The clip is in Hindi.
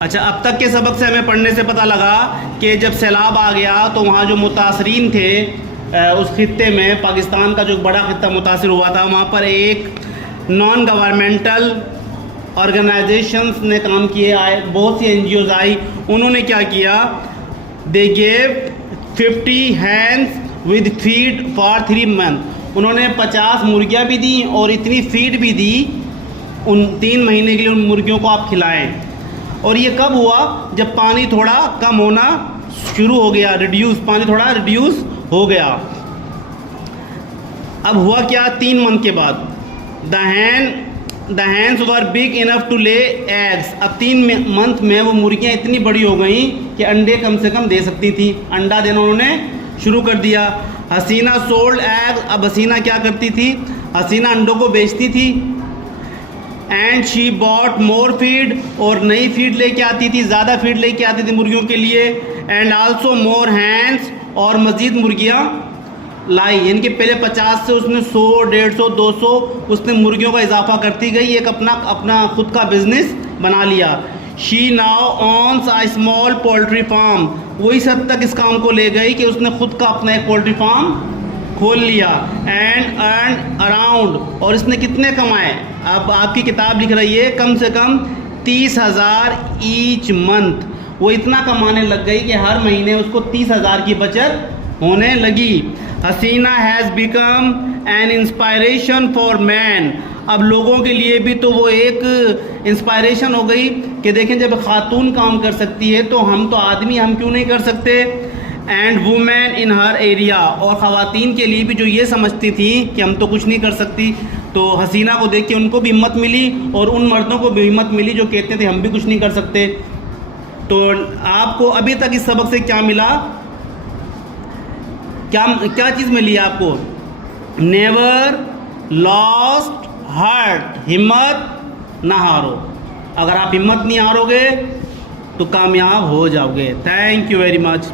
अच्छा, अब तक के सबक से हमें पढ़ने से पता लगा कि जब सैलाब आ गया तो वहाँ जो मुतासरीन थे उस खित्ते में, पाकिस्तान का जो बड़ा खित्ता मुतासर हुआ था, वहाँ पर एक नॉन गवर्नमेंटल ऑर्गेनाइजेशंस ने काम किए, आए बहुत सी NGOs आई। उन्होंने क्या किया, they gave 50 hands with feed for 3 month. उन्होंने 50 मुर्गियाँ भी दी और इतनी फीड भी दी, उन 3 महीने के लिए उन मुर्गियों को आप खिलाएं। और ये कब हुआ, जब पानी थोड़ा कम होना शुरू हो गया, पानी थोड़ा रिड्यूस हो गया। अब हुआ क्या, 3 मंथ के बाद the hens were big enough to lay eggs. अब 3 मंथ में वो मुर्गियाँ इतनी बड़ी हो गई कि अंडे कम से कम दे सकती थी, अंडा देना उन्होंने शुरू कर दिया। हसीना सोल्ड एग्स। अब हसीना क्या करती थी, हसीना अंडों को बेचती थी। And she bought more feed, और नई फीड लेके आती थी, ज़्यादा फीड लेके आती थी मुर्गियों के लिए। एंड आल्सो मोर हैंड्स, और मज़ीद मुर्गियाँ लाई, यानी कि पहले 50 से उसने 100, 150, 200 उसने मुर्गियों का इजाफा करती गई, एक अपना खुद का बिजनेस बना लिया। She now owns a small poultry farm. वो इस हद तक इस काम को ले गई कि उसने खुद का अपना एक पोल्ट्री फार्म खोल लिया। एंड अर्न अराउंड, और इसने कितने कमाए, अब आपकी किताब लिख रही है कम से कम 30,000 ईच मंथ। वो इतना कमाने लग गई कि हर महीने उसको 30,000 की बचत होने लगी। Haseena has become an inspiration for man. अब लोगों के लिए भी तो वो एक इंस्पायरेशन हो गई कि देखें, जब खातून काम कर सकती है तो हम तो आदमी, हम क्यों नहीं कर सकते। And women in her area, और ख़वातीन के लिए भी जो ये समझती थी कि हम तो कुछ नहीं कर सकती, तो हसीना को देख के उनको भी हिम्मत मिली और उन मर्दों को भी हिम्मत मिली जो कहते थे हम भी कुछ नहीं कर सकते। तो आपको अभी तक इस सबक से क्या मिला, क्या चीज़ मिली आपको, नेवर लॉस्ट हार्ट, हिम्मत ना हारो। अगर आप हिम्मत नहीं हारोगे तो कामयाब हो जाओगे। Thank you very much.